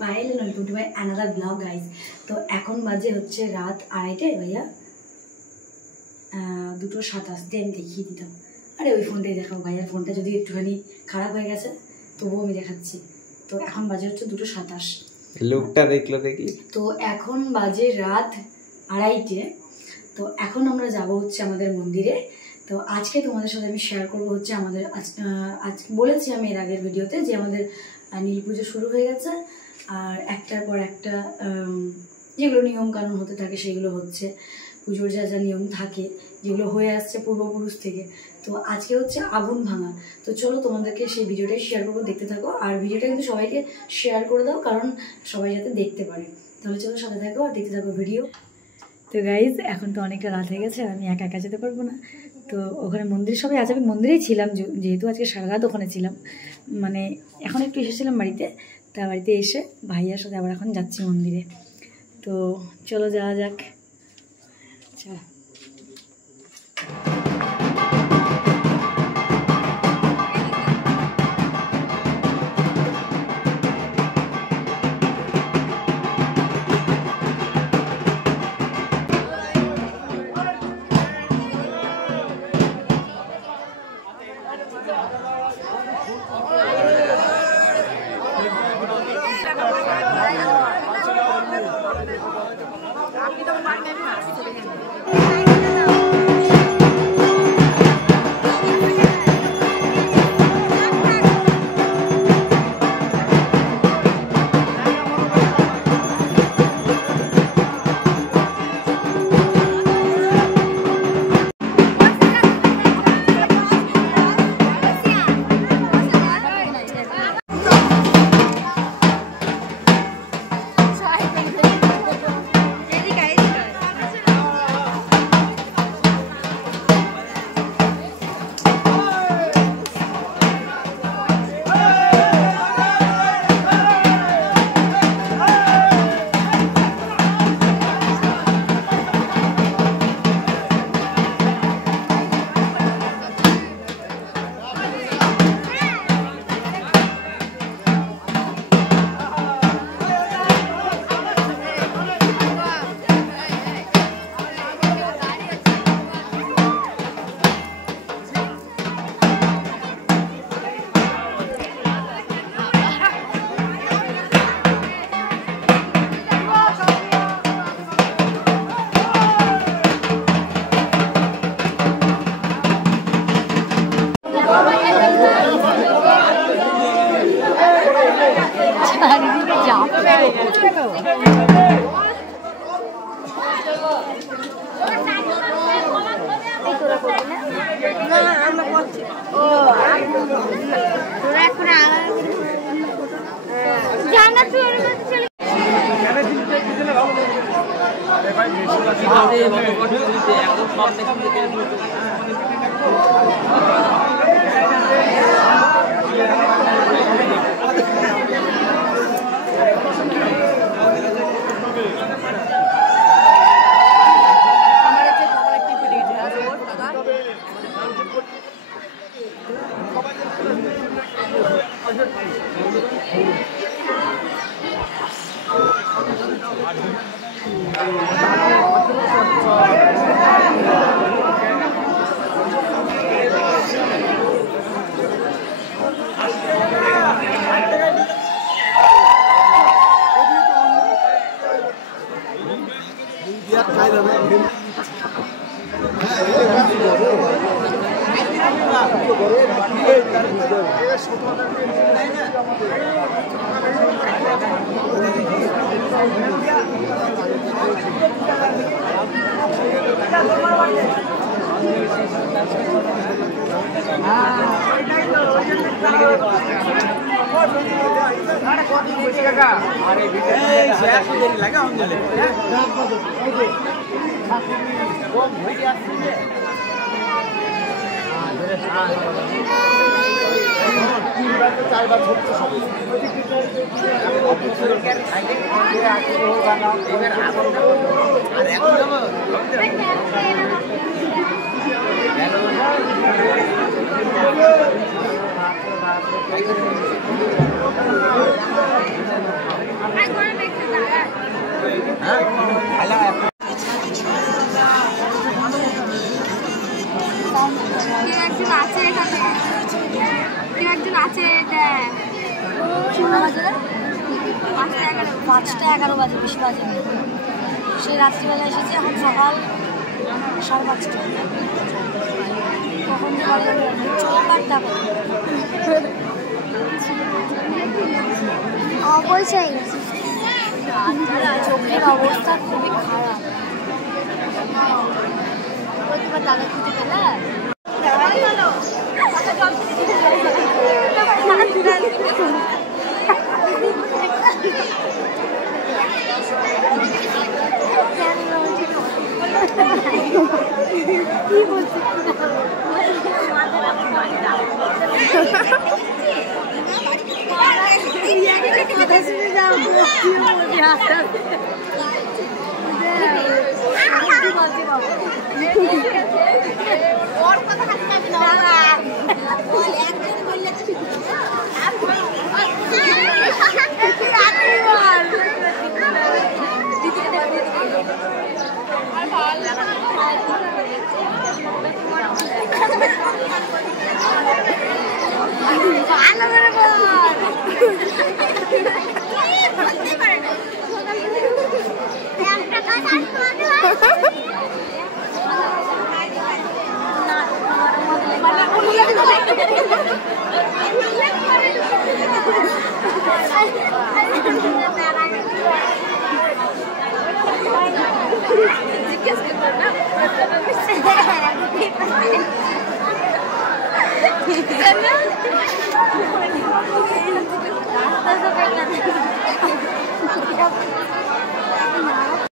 Payal and welcome to my another vlog guys. তো এখন বাজে হচ্ছে রাত 2:30 ভাইয়া 2:27 দিয়ে আমি দেখিয়ে দিতাম। আরে ওই ফোনটাই দেখাও ভাইয়ার ফোনটা যদি একটুখানি খারাপ হয়ে গেছে তবুও আমি দেখাচ্ছি। তো এখন বাজে হচ্ছে 2:27। লোকটা দেখলো দেখি। তো এখন বাজে রাত 2:30। তো এখন আমরা যাব হচ্ছে আমাদের মন্দিরে। তো আজকে তোমাদের সাথে আমি শেয়ার করব হচ্ছে আমাদের আজ বলেছি আমি এর আগের ভিডিওতে যে আমাদের নীল পুজো শুরু হয়ে গেছে আর একটার পর একটা যেগুলো নিয়ম কানুন হতে থাকে সেগুলো হচ্ছে, পুজোর যা যা নিয়ম থাকে যেগুলো হয়ে আসছে পূর্বপুরুষ থেকে। তো আজকে হচ্ছে আগুন ভাঙা। তো চলো তোমাদেরকে সেই ভিডিওটাই শেয়ার করবো, দেখতে থাকো। আর ভিডিওটা কিন্তু সবাইকে শেয়ার করে দাও কারণ সবাই যাতে দেখতে পারে। তাহলে চলো সাথে থাকো আর দেখতে থাকো ভিডিও। তো গাইজ এখন তো অনেকটা রাত হয়ে গেছে, আমি একা একা যেতে পারবো না। তো ওখানে মন্দির সবাই আছে, আমি মন্দিরেই ছিলাম যেহেতু আজকে সারা রাত ওখানে ছিলাম, মানে এখন একটু এসেছিলাম বাড়িতে। তা বাড়িতে এসে ভাইয়ার সাথে আবার এখন যাচ্ছি মন্দিরে। তো চলো যাওয়া যাক। আচ্ছা পাঁচটা 11 বাজে, বেশি বাজে সেই রাত্রিবেলা এসেছি, এখন সকাল 5:30। কখন যে অবশ্যই চোখের অবস্থা খুবই খারাপ। তোমার দাদা খুঁজে পেলে কি বলছি